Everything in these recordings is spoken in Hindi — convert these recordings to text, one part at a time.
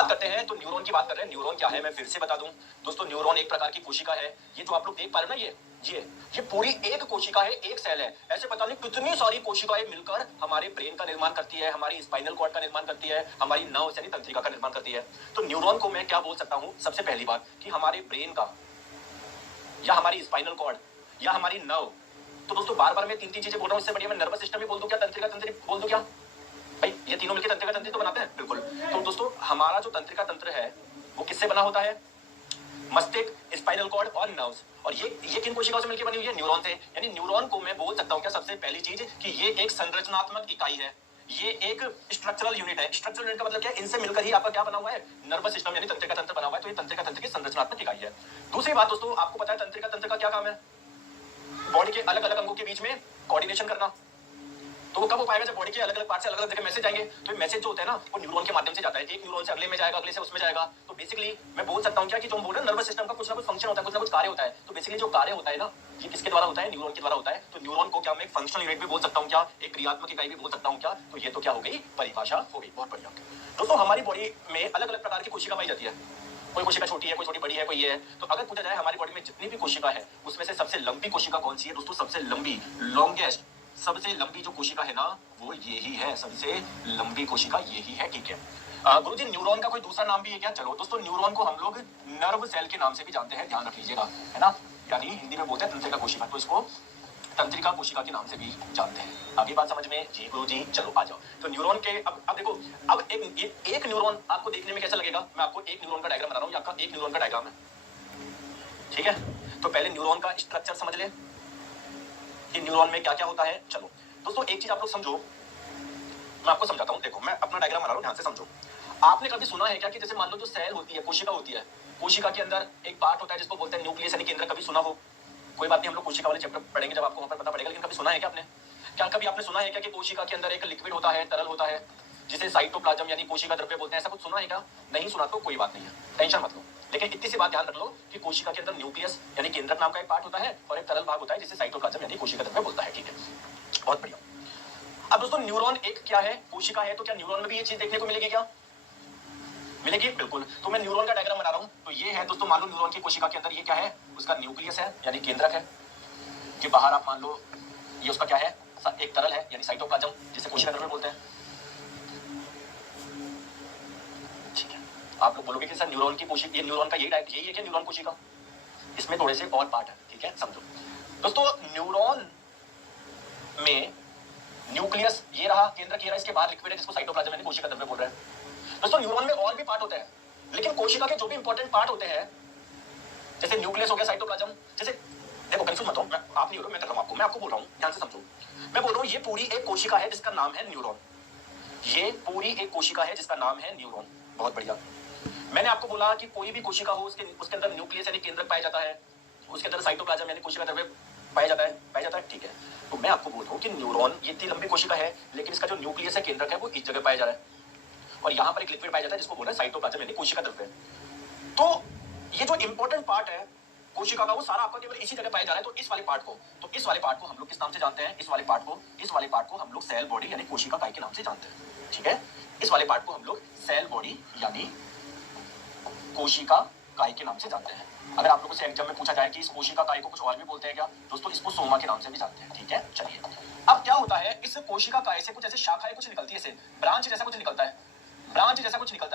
करते हैं तो न्यूरॉन की बात कर रहे हैं। न्यूरॉन क्या है मैं फिर से बता दूं दोस्तों, न्यूरॉन एक प्रकार की कोशिका है। ये जो आप लोग देख पा रहे हो ना, ये पूरी एक कोशिका है, एक सेल है। ऐसे पता नहीं कितनी सारी कोशिकाएं मिलकर हमारे ब्रेन का निर्माण करती है, हमारी स्पाइनल कॉर्ड का निर्माण करती है, हमारी नर्व्स यानी तंत्रिका का निर्माण करती है। तो न्यूरॉन को मैं क्या बोल सकता हूं, सबसे पहली बात कि हमारे ब्रेन का या हमारी स्पाइनल कॉर्ड या हमारी नर्व। तो दोस्तों बार बार मैं तीन तीन चीजें बोल रहा हूं, इससे बढ़िया मैं नर्वस सिस्टम भी बोल दूं क्या, तंत्रिका तंत्र बोल दूं क्या भाई, ये तीनों मिलकर तंत्रिका तंत्र तो बनाते हैं बिल्कुल। तो दोस्तों हमारा जो तंत्रिका तंत्र है वो किससे बना होता है, मस्तिष्क, स्पाइनल कॉर्ड और नर्व्स। और ये किन कोशिकाओं से मिलकर बनी हुई है, न्यूरॉन से। यानी न्यूरॉन को मैं बोल सकता हूं क्या, सबसे पहली चीज कि ये एक संरचनात्मक इकाई है, ये एक स्ट्रक्चरल यूनिट है। स्ट्रक्चरल यूनिट का मतलब क्या है, इनसे मिलकर ही आपका क्या बना हुआ है, नर्वस सिस्टम यानी तंत्रिका तंत्र बना हुआ है। तो ये तंत्रिका तंत्र की संरचनात्मक इकाई है। दूसरी बात दोस्तों, आपको पता है तंत्रिका तंत्र का क्या काम है, बॉडी के अलग अलग अंगों के बीच में कोऑर्डिनेशन करना। तो वो कब हो पाएगा, जब बॉडी के अलग अलग पार्ट से अलग अलग जगह मैसेज आएंगे। तो ये मैसेज जो होता है ना, वो न्यूरॉन के माध्यम से जाता है, एक न्यूरॉन से अगले में जाएगा, अगले से उसमें जाएगा। तो बेसिकली मैं बोल सकता हूँ क्या कि जो हम बोल रहे हैं नर्वस सिस्टम का कुछ ना कुछ फंक्शन होता है, कुछ ना कुछ कार्य होता है। तो बेसिकली जो कार्य होता है ना, ये किसके द्वारा होता है, न्यूरॉन के द्वारा होता है। तो न्यूरॉन को क्या मैं एक फंक्शनल यूनिट भी बोल सकता हूँ क्या, एक क्रियात्मक इकाई भी बोल सकता हूँ क्या। तो ये तो क्या हो गई, परिभाषा हो गई। बहुत बढ़िया दोस्तों, हमारी बॉडी में अलग अलग प्रकार की कोशिका पाई जाती है। कोई कोशिका छोटी है, कोई छोटी बड़ी है, कोई ये है। तो अगर पूछा जाए हमारी बॉडी में जितनी भी कोशिका है उसमें से सबसे लंबी कोशिका कौन सी है दोस्तों, सबसे लंबी, लॉन्गेस्ट, सबसे लंबी जो कोशिका है ना वो ये ही है, सबसे लंबी कोशिका ये ही है। ठीक है गुरुजी, न्यूरॉन का कोई दूसरा नाम भी है क्या। चलो दोस्तों, न्यूरॉन को हम लोग नर्व सेल के नाम से भी जानते हैं, ध्यान रख लीजिएगा, है ना। यानी हिंदी में बोलते हैं तंत्रिका कोशिका, तो इसको तंत्रिका कोशिका के नाम से भी जानते हैं। आगे बात समझ में, जी गुरुजी चलो आ जाओ। तो न्यूरॉन के अब देखो, अब एक न्यूरॉन आपको देखने में कैसा लगेगा, मैं आपको एक न्यूरॉन का डायग्राम बना रहा हूँ, आपका एक न्यूरॉन का डायग्राम है, ठीक है। तो पहले न्यूरॉन का स्ट्रक्चर समझ ले कि न्यूरॉन में क्या क्या होता है। चलो दोस्तों एक चीज आप लोग समझो, मैं आपको समझाता हूँ। देखो मैं अपना डायग्राम बना रहा हूँ, ध्यान से समझो। आपने कभी सुना है क्या कि जैसे मान लो जो सेल होती है, कोशिका होती है, कोशिका के अंदर एक पार्ट होता है जिसको बोलते हैं न्यूक्लियस यानी केंद्र। कभी सुना हो, कोई बात नहीं, हम लोग कोशिका वाले चैप्टर पढ़ेंगे जब आपको वहां पर पता पड़ेगा। लेकिन कभी सुना है क्या आपने, क्या कभी आपने सुना है क्या कि कोशिका के अंदर एक लिक्विड होता है, तरल होता है, जिसे साइटोप्लाज्म यानी कोशिका द्रव्य बोलते हैं। ऐसा कुछ सुना है क्या, नहीं सुना तो कोई बात नहीं है, टेंशन मत लो। लेकिन इतनी सी बात ध्यान रख लो कि कोशिका के अंदर न्यूक्लियस यानी केंद्रक नाम का एक पार्ट होता है और एक तरल भाग होता है जिसे साइटोप्लाज्म यानी कोशिका द्रव्य बोलता है। ठीक है, बहुत बढ़िया। अब दोस्तों न्यूरॉन एक क्या है, कोशिका है, तो क्या न्यूरॉन में भी ये चीज देखने को मिलेगी क्या, मिलेगी बिल्कुल। तो मैं न्यूरॉन का डायग्राम बना रहा हूं, तो ये है दोस्तों, मान लो न्यूरॉन की कोशिका के अंदर ये क्या है, उसका न्यूक्लियस है यानी केंद्रक है। ये बाहर आप मान लो ये उसका क्या है, एक तरल है यानी साइटोप्लाज्म जिसे कोशिका द्रव्य बोलते हैं। ठीक है, आप लोग बोलोगे कि सर न्यूरॉन की कोशिका, ये न्यूरॉन का यही है क्या न्यूरॉन कोशिका, इसमें थोड़े से और पार्ट है। ठीक है, समझो दोस्तों, न्यूरॉन में न्यूक्लियस ये रहा, केंद्रक ये रहा, इसके बाहर लिक्विड है जिसको साइटोप्लाज्म यानी कोशिका द्रव्य बोल रहे हैं। दोस्तों न्यूरॉन में और भी पार्ट होते हैं, लेकिन कोशिका के जो भी इंपॉर्टेंट पार्ट होते हैं, जैसे न्यूक्लियस हो गया, साइटोप्लाज्म, जैसे देखो कंफ्यूज मत हो, मैं आप नहीं हो रहा, मैं कर रहा हूं आपको, मैं आपको बोल रहा हूं, ध्यान से समझो। मैं बोल रहा हूं ये पूरी एक कोशिका है जिसका नाम है न्यूरॉन, ये पूरी एक कोशिका है जिसका नाम है न्यूरॉन। बहुत बढ़िया। मैंने आपको बोला कि कोई भी कोशिका हो उसके अंदर न्यूक्लियस यानी केंद्रक पाया जाता है, उसके अंदर साइटोप्लाज्म यानी कोशिका द्रव्य पाया जाता है। ठीक है, तो मैं आपको बोल रहा हूँ कि न्यूरॉन ये इतनी लंबी कोशिका है, लेकिन इसका जो न्यूक्लियस है, केंद्रक है, वो इस जगह पाया जा रहा है, और यहाँ पर एक लिक्विड पाया जाता है जिसको बोल रहे हैं साइटोप्लाज्म यानी कोशिका द्रव्य। तो ये जो इंपॉर्टेंट पार्ट है कोशिका का, वो सारा आपका केवल इसी जगह पाया जा रहा है। तो इस वाले पार्ट को हम लोग किस नाम से जानते हैं, इस वाले पार्ट को हम लोग सेल बॉडी यानी कोशिका काय के नाम से जानते हैं। ठीक है, इस वाले पार्ट को हम लोग सेल बॉडी यानी कोशिका काय के नाम से जानते हैं। अगर आप लोगों से एग्जाम में पूछा जाए कि इस कोशिका काय को कुछ और भी बोलते हैं क्या, दोस्तों इसको सोमा के नाम से भी जानते हैं। ठीक है, चलिए अब क्या होता है, इस कोशिका काय से कुछ ऐसे शाखाएं कुछ निकलती है, ब्रांच जैसा कुछ निकलता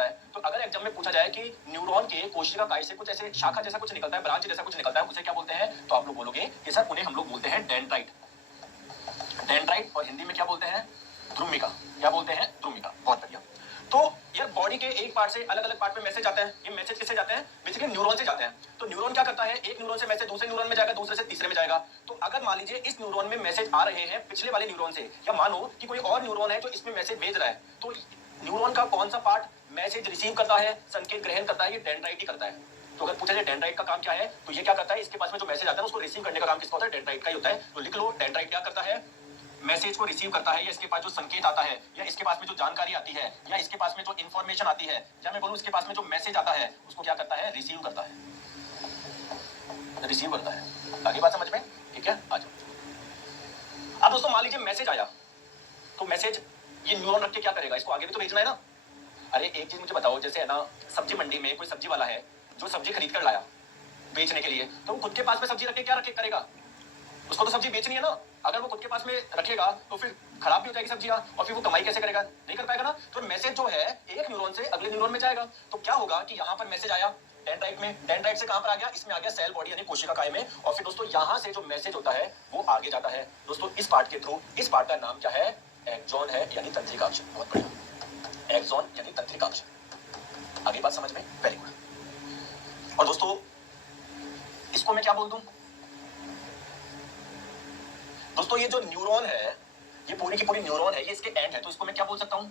है, तो अगर एग्जाम में पूछा जाए कि न्यूरॉन के कोशिका काय से कुछ ऐसे शाखा जैसा कुछ निकलता है, ब्रांच जैसा कुछ निकलता है, उसे क्या बोलते हैं, तो आप लोग बोलोगे कि सर उन्हें हम लोग बोलते हैं डेंड्राइट। और हिंदी में क्या बोलते हैं, ध्रुमिका। क्या बोलते हैं, ध्रुमिका। बहुत बढ़िया। तो यार बॉडी के एक पार्ट से अलग अलग पार्ट में मैसेज आता है, ये मैसेज किससे जाते हैं, बेसिकली न्यूरॉन से जाते हैं। तो न्यूरॉन क्या करता है, एक न्यूरॉन से मैसेज दूसरे न्यूरॉन में जाएगा, दूसरे से तीसरे में जाएगा। तो अगर मान लीजिए इस न्यूरॉन में मैसेज आ रहे हैं पिछले वाले न्यूरॉन से, या मानो कि कोई और न्यूरॉन है जो इसमें मैसेज भेज रहा है, तो न्यूरॉन का कौन सा पार्ट मैसेज रिसीव करता है, संकेत ग्रहण करता है, ये डेंड्राइट ही करता है। तो अगर पूछा जाए डेंड्राइट का काम क्या है, तो ये क्या करता है, इसके पास में जो मैसेज आता है उसको रिसीव करने का काम किसका होता है, डेंड्राइट का ही होता है। तो लिख लो, डेंड्राइट क्या करता है, मैसेज को रिसीव करता है, या इसके पास जो संकेत आता है, या इसके पास में जो जानकारी आती है, या इसके पास में जो इंफॉर्मेशन आती है, या मैं बोलूं इसके पास में जो मैसेज आता है उसको क्या करता है, रिसीव करता है। आगे बात समझ में, ठीक है, आ जाओ। अब दोस्तों मान लीजिए मैसेज आया, तो मैसेज ये न्यूरॉन रख के क्या करेगा, इसको आगे भी तो भेजना है ना। अरे एक चीज मुझे बताओ, जैसे है ना सब्जी मंडी में कोई सब्जी वाला है जो सब्जी खरीद कर लाया बेचने के लिए, तो वो खुद के पास में सब्जी रखे क्या रखे करेगा? उसको तो सब्जी बेचनी है ना। अगर वो खुद के पास में रखेगा तो फिर खराब भी हो जाएगी सब्जियां, और फिर वो कमाई कैसे करेगा? नहीं कर पाएगा ना। तो मैसेज जो है एक न्यूरॉन से अगले न्यूरॉन में जाएगा। तो क्या होगा कि यहाँ पर मैसेज आया डेंड्राइट में, डेंड्राइट से कहां पर आ गया? इसमें आ गया सेल बॉडी यानी कोशिका काय में, और फिर दोस्तों यहां से जो मैसेज होता है वो आगे जाता है दोस्तों इस पार्ट के थ्रू। इस पार्ट का नाम क्या है? एक्सॉन है, यानी तंत्रिकाक्ष। बहुत बढ़िया, एक्सॉन यानी तंत्रिकाक्ष। आगे बात समझ में? Very good. और दोस्तों इसको मैं क्या बोल दूं दोस्तों? ये जो न्यूरॉन है, ये पूरी की पूरी न्यूरॉन है, ये इसके एंड है, तो इसको मैं क्या बोल सकता हूं?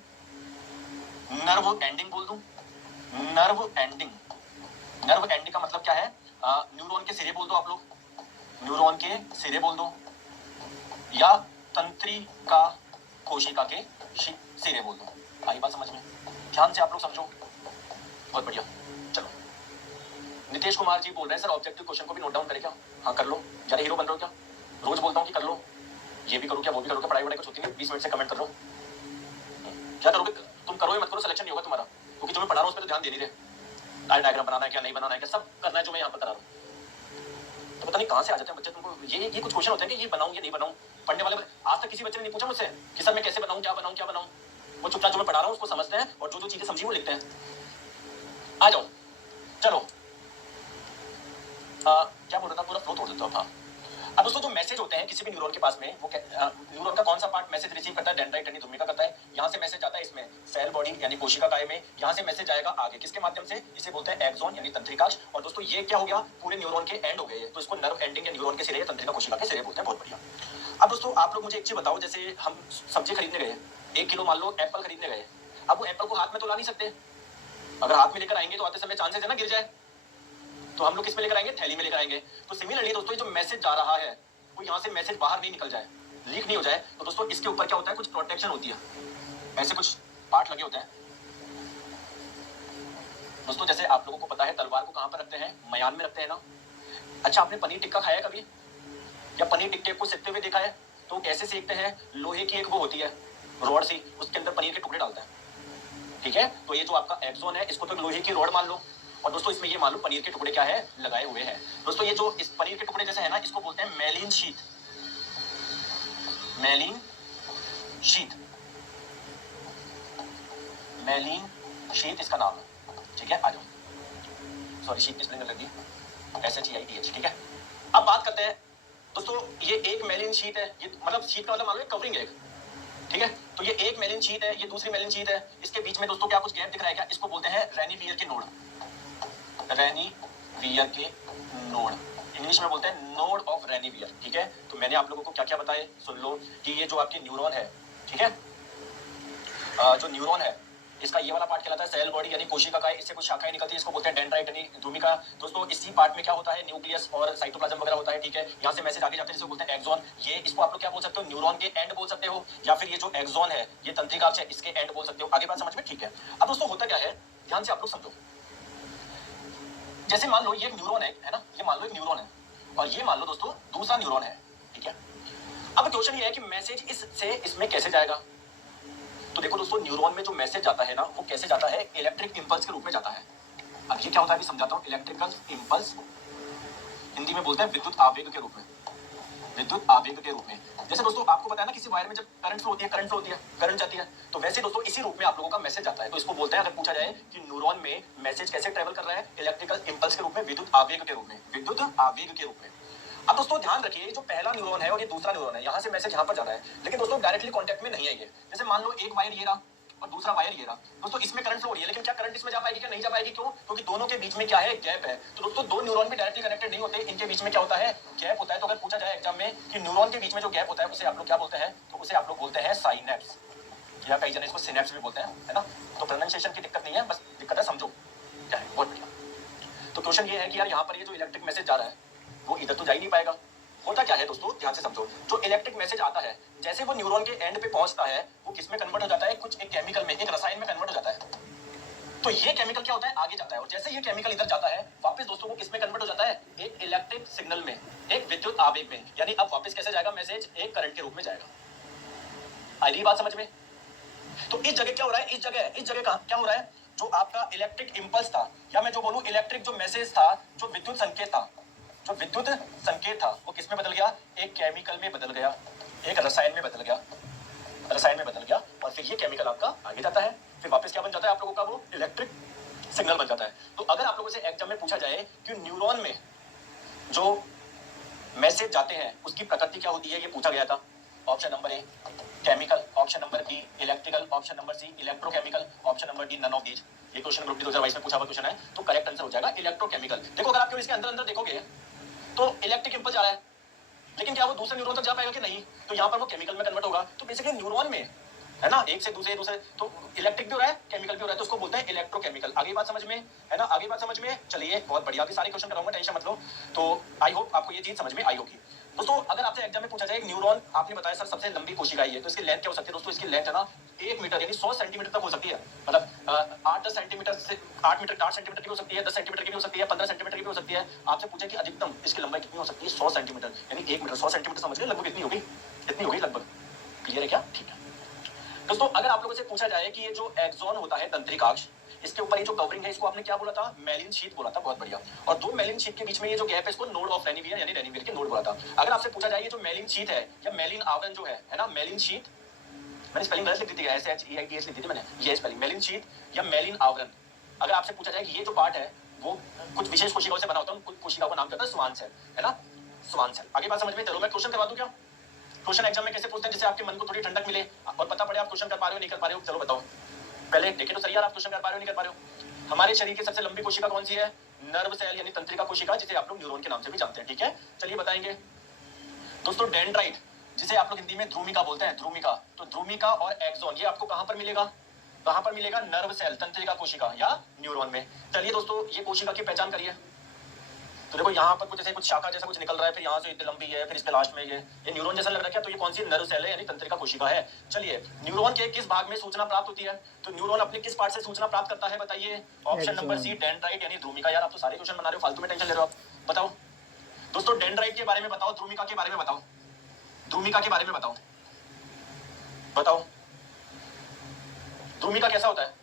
नर्व एंडिंग बोल दूं। Nerve ending. नर्व एंडिंग का मतलब क्या है? न्यूरॉन के सिरे बोल दो आप लोग, न्यूरॉन के सिरे बोल दो, या तंत्रिका कोशिका के सिरे बोल दो। आई बात समझ में? ध्यान से आप लोग समझो। बहुत बढ़िया। चलो, नितेश कुमार जी बोल रहे हैं सर ऑब्जेक्टिव क्वेश्चन को भी नोट डाउन करें क्या? हाँ कर लो। ज्यादा हीरो बन रहे हो क्या? रोज बोलता हूँ कि कर लो, ये भी करो क्या, वो भी करो क्या, पढ़ाई वढ़ाई कुछ होती नहीं, 20 मिनट से कमेंट कर लो। क्या करोगे तुम? करो या मत करो, सिलेक्शन नहीं होगा तुम्हारा, क्योंकि जो मैं पढ़ा रहा हूँ उस पर तो ध्यान दे नहीं रहे। डायग्राम बनाना है क्या, नहीं बनाना है क्या, सब करना है जो मैं यहाँ पर करा रहा हूँ। तो पता नहीं कहाँ से आ जाते हैं बच्चे तुमको, ये कुछ क्वेश्चन होते हैं कि ये बनाऊँ या नहीं बनाऊँ। पढ़ने वाले आज तक किसी बच्चे ने नहीं पूछा मुझसे कि सर मैं कैसे बनाऊँ, क्या बनाऊँ क्या बनाऊँ। वो चुपचाप जो मैं पढ़ा रहा हूँ उसको समझते हैं, और जो चीजें समझी वो लिखते हैं। आ जाओ। चलो क्या बोल रहा था, पूरा फ्लो तोड़ देता हूँ। हाँ, अब दोस्तों जो मैसेज होते हैं किसी भी न्यूरॉन के पास में, वो न्यूरॉन का कौन सा पार्ट मैसेज रिसीव करता है? डेंड्राइट यानी धुमिका करता है। यहाँ से मैसेज आता है इसमें सेल बॉडी यानी कोशिका काय में, यहाँ से मैसेज आएगा आगे किसके माध्यम से? इसे बोलते हैं एक्सॉन यानी तंत्रिकाक्ष। और दोस्तों ये क्या हो गया? पूरे न्यूरॉन के एंड हो गए, तो इसको नर्व एंडिंग या न्यूरॉन के सिरे या तंत्रिका कोशिका के सिरे बोलते हैं। बहुत बढ़िया। अब दोस्तों आप लोग मुझे एक चीज बताओ, जैसे हम सब्जी खरीदने गए, 1 किलो मान लो एप्पल खरीदने गए, अब वो एप्पल को हाथ में तो ला नहीं सकते, अगर हाथ में लेकर आएंगे तो आते समय चांसेस है ना गिर जाए, तो हम लोग किस में लेकर आएंगे? थैली में लेकर आएंगे। तो सिमिलरली दोस्तों जो मैसेज जा रहा है वो यहाँ से मैसेज बाहर नहीं निकल जाए, लीक नहीं हो जाए, तो दोस्तों इसके ऊपर क्या होता है? कुछ प्रोटेक्शन होती है, ऐसे कुछ पार्ट लगे होते हैं दोस्तों। जैसे आप लोगों को पता है तलवार को कहां पर रखते हैं? मयान में रखते हैं ना। अच्छा, आपने पनीर टिक्का खाया कभी, या पनीर टिक्के को सेकते हुए देखा है? तो कैसे सेकते हैं? लोहे की एक वो होती है रॉड सी, उसके अंदर पनीर के टुकड़े डालते हैं, ठीक है। तो ये जो आपका एक्सॉन है इसको तो लोहे की रॉड मान लो, और दोस्तों इसमें ये मान लो पनीर के टुकड़े क्या है? लगाए हुए हैं। दोस्तों ये जो इस पनीर के टुकड़े जैसे है ना, इसको बोलते हैं मेलिन शीट। मेलिन शीट, मेलिन शीट इसका नाम है, ठीक है। आ जाओ, सॉरी शीट की स्पेलिंग लग गई, SHEITH, ठीक है। अब बात करते हैं दोस्तों, ये एक मेलिन शीट है, ये मतलब शीट का मतलब मान लो कवरिंग है, ठीक है। तो ये एक मेलिन शीट है, ये दूसरी मेलिन शीट है, इसके बीच में दोस्तों क्या कुछ गैप दिख रहा है क्या? इसको बोलते हैं रेनिवियर के नोड, रेनिवियर के नोड, इंग्लिश में बोलते हैं नोड ऑफ रेनिवियर, ठीक है। तो मैंने आप लोगों को क्या क्या बताया सुन लो, कि ये जो आपकी न्यूरॉन है, ठीक है, जो न्यूरॉन है इसका ये वाला पार्ट कहलाता है सेल बॉडी यानी कोशिका काय, इससे कुछ शाखाएं निकलती है, इसको बोलते हैं डेंड्राइट यानी धूमिका। दोस्तों इसी पार्ट में क्या होता है? न्यूक्लियस और साइटोप्लाज्म वगैरह होता है, ठीक है। यहाँ से मैसेज आगे जाते हैं जिसको बोलते हैं एक्सॉन। ये इसको आप लोग क्या बोल सकते हो? न्यूरॉन के एंड बोल सकते हो, या फिर ये जो एक्सॉन है ये तंत्रिकाक्ष है इसके एंड बोल सकते हो। आगे बात समझ में? ठीक है। अब दोस्तों होता क्या है, ध्यान से आप लोग समझो। जैसे मान लो ये एक न्यूरॉन है ना, ये मान लो एक न्यूरॉन है, और ये मान लो दोस्तों दूसरा न्यूरॉन है, ठीक है। अब क्वेश्चन ये है कि मैसेज इससे इसमें कैसे जाएगा? तो देखो दोस्तों, न्यूरॉन में जो मैसेज जाता है ना, वो कैसे जाता है? इलेक्ट्रिक इंपल्स के रूप में जाता है। अब ये क्या होता है अभी समझाता हूँ। इलेक्ट्रिकल इंपल्स हिंदी में बोलते हैं विद्युत आवेग के रूप में, विद्युत आवेग के रूप में। जैसे दोस्तों आपको पता है ना, किसी वायर में जब करंट फ्लो होती है, करंट जाती है, तो वैसे दोस्तों इसी रूप में आप लोगों का मैसेज जाता है। तो इसको बोलते हैं, अगर पूछा जाए कि न्यूरॉन में मैसेज कैसे ट्रेवल कर रहा है, इलेक्ट्रिकल इंपल्स के रूप में, विद्युत आवेग के रूप में, विद्युत आवेग के रूप में। अब दोस्तों ध्यान रखिए, जो पहला न्यूरॉन है और ये दूसरा न्यूरॉन है, यहाँ से मैसेज यहाँ पर जा रहा है, लेकिन दोस्तों डायरेक्टली कॉन्टेक्ट में नहीं है ये। जैसे मान लो एक वायर ये रहा और दूसरा वायर ये रहा, दोस्तों इसमें करंट फ्लो हो रही है, लेकिन क्या करंट इसमें जा पाएगी? क्या नहीं जा पाएगी? क्यों? क्योंकि दोनों के बीच में क्या है? गैप है। तो दोस्तों दो न्यूरॉन भी डायरेक्टली कनेक्टेड नहीं होते, इनके बीच में क्या होता है? गैप होता है। तो अगर पूछा जाए एग्जाम में कि न्यूरॉन के बीच में जो गैप होता है उसे आप लोग क्या बोलते हैं? तो उसे आप लोग बोलते हैं साइनेप्स, या कई जन इसको सिनेप्स भी बोलते हैं, है ना। तो प्रोनाउंसिएशन की दिक्कत नहीं है, बस दिक्कत है समझो क्या है। बहुत बढ़िया। तो क्वेश्चन ये है कि यार यहाँ पर ये जो इलेक्ट्रिक मैसेज जा रहा है वो इधर तो जा ही नहीं पाएगा। होता क्या है दोस्तों, ध्यान से समझो। जो इलेक्ट्रिक मैसेज आता है, जैसे वो न्यूरॉन के एंड पे पहुंचता है, वो किस में कन्वर्ट हो जाता है? कुछ एक केमिकल में, एक रसायन में कन्वर्ट हो जाता है। तो ये केमिकल क्या होता है? आगे जाता है, और जैसे ये केमिकल इधर जाता है, वापस दोस्तों वो किस में कन्वर्ट हो जाता है? एक इलेक्ट्रिक सिग्नल में, एक विद्युत आवेग में। यानी अब वापस कैसे जाएगा मैसेज? एक करंट के रूप में जाएगा। आई रही बात समझ में? तो इस जगह क्या हो रहा है, इस जगह का क्या हो रहा है, जो आपका इलेक्ट्रिक इंपल्स था, या मैं जो बोलूं इलेक्ट्रिक जो मैसेज था, जो विद्युत संकेत था, जो विद्युत संकेत था, वो किस में बदल गया, एक केमिकल में बदल गया, एक रसायन में बदल गया, रसायन में बदल गया, और फिर ये केमिकल आपका आगे जाता है, फिर वापस क्या बन जाता है आप लोगों का, वो इलेक्ट्रिक सिग्नल बन जाता है। तो अगर आप लोगों से एग्जाम में पूछा जाए कि न्यूरॉन में जो मैसेज जाते हैं उसकी प्रकृति क्या होती है, ये पूछा गया था। Option number A chemical, option number B electrical, option number C electrochemical, option number D none of these. ये क्वेश्चन ग्रुप डी 2022 में पूछा हुआ क्वेश्चन है, तो करेक्ट आंसर हो जाएगा इलेक्ट्रोकेमिकल। देखो अगर आप केवल इसके अंदर अंदर देखोगे तो इलेक्ट्रिक इंपल्स जा रहा है, लेकिन क्या वो दूसरे न्यूरॉन तक जा पाएगा कि नहीं, तो यहाँ पर वो केमिकल में कन्वर्ट होगा। तो बेसिकली न्यूरॉन में है ना, एक से दूसरे दूसरे तो इलेक्ट्रिक भी हो रहा है, केमिकल भी हो रहा है, तो उसको बोलते हैं इलेक्ट्रोकेमिकल। आगे बात समझ में है ना, आगे बात समझ में, चलिए बहुत बढ़िया, अभी सारे क्वेश्चन कराऊंगा, टेंशन मत लो। तो आई होप आपको ये चीज समझ में आई होगी। दोस्तों अगर आपसे एग्जाम में पूछा जाए न्यूरॉन, आपने बताया सर सबसे लंबी कोशिका है, तो इसकी लेंथ क्या हो सकती है दोस्तों, इसकी लेंथ है ना 1 मीटर यानी 100 सेंटीमीटर तक हो सकती है, मतलब 8-10 सेंटीमीटर से 8 मीटर 8 सेंटीमीटर की हो सकती है, 10 सेंटीमीटर की भी हो सकती है, 15 सेंटीमीटर की भी हो सकती है। आपसे पूछे कि अधिकतम इसकी लंबाई कितनी हो सकती है, 100 सेंटीमीटर यानी 1 मीटर, 100 सेंटीमीटर समझ गए, लगभग इतनी होगी, इतनी होगी लगभग। क्लियर है क्या, ठीक है दोस्तों। अगर आप लोगों से पूछा जाए कि ये जो एक्सॉन होता है तंत्रिकाक्ष, इसके ऊपर ये जो कवरिंग है इसको आपने क्या बोला था, मेलिन शीट बोला था, बहुत बढ़िया। और दो मेलिन शीट के बीच में ये जो गैप है इसको नोड ऑफ रेनिवियर यानी रेनिवियर के नोड बोला था। अगर आपसे पूछा जाए ये जो मेलिन शीट है या मेलिन आवरण जो है ना, मेलिन शीट, मैंने स्पेलिंग गलत लिख दी थी, SHEITS लिख दी थी मैंने, ये स्पेलिंग मेलिन शीट या मेलिन आवरण। अगर आपसे पूछा जाए कि ये जो पार्ट है वो कुछ विशेष कोशिकाओं से बना होता है, कुछ कोशिकाओं का नाम क्या होता है, स्वान सेल, है ना, स्वान सेल। आगे बात समझ में, चलो मैं क्वेश्चन करवा दूं क्या, क्वेश्चन एग्जाम में कैसे पूछते हैं जिससे आपके मन को थोड़ी ठंडक मिले और पता पड़े आप क्वेश्चन कर पा रहे हो नहीं कर पा रहे हो। चलो बताओ, पहले देखे तो सही यार, आप क्वेश्चन कर पा रहे हो नहीं कर पा रहे हो। हमारे शरीर की सबसे लंबी कोशिका कौन सी है, नर्व सेल यानी तंत्रिका कोशिका, जिसे आप लोग न्यूरॉन के नाम से भी जानते हैं, ठीक है, चलिए बताएंगे दोस्तों। डेंड्राइट जिसे आप लोग हिंदी में ध्रुमिका बोलते हैं, ध्रुमिका, तो ध्रुमिका और एक्सॉन ये आपको कहां पर मिलेगा, कहां पर मिलेगा, नर्व सेल तंत्रिका कोशिका या न्यूरॉन में। चलिए दोस्तों ये कोशिका की पहचान करिए, तो देखो यहाँ पर कुछ ऐसे कुछ शाखा जैसा कुछ निकल रहा है, फिर यहाँ से इतनी लंबी है, फिर इसके लास्ट में ये न्यूरॉन जैसा लग रहा है क्या, तो ये कौन सी नर्व सेल है यानी तंत्रिका कोशिका है। चलिए न्यूरॉन के किस भाग में सूचना प्राप्त होती है, तो न्यूरॉन अपने किस पार्ट से सूचना प्राप्त करता है, बताइए। ऑप्शन नंबर सी डेंड्राइट यानी ध्रुमिका। यार आप तो सारे क्वेश्चन बना रहे हो, फालतू में टेंशन ले रहे हो आप, बताओ दोस्तों डेंड्राइट के बारे में बताओ, ध्रुमिका के बारे में बताओ, ध्रुमिका के बारे में बताओ, बताओ ध्रुमिका कैसा होता है।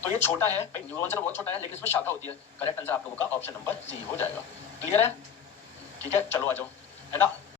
तो ये छोटा है भाई, न्यूरॉन से बहुत छोटा है, लेकिन इसमें शाखा होती है। करेक्ट आंसर आप लोगों का ऑप्शन नंबर सी हो जाएगा। क्लियर है, ठीक है, चलो आ जाओ, है ना।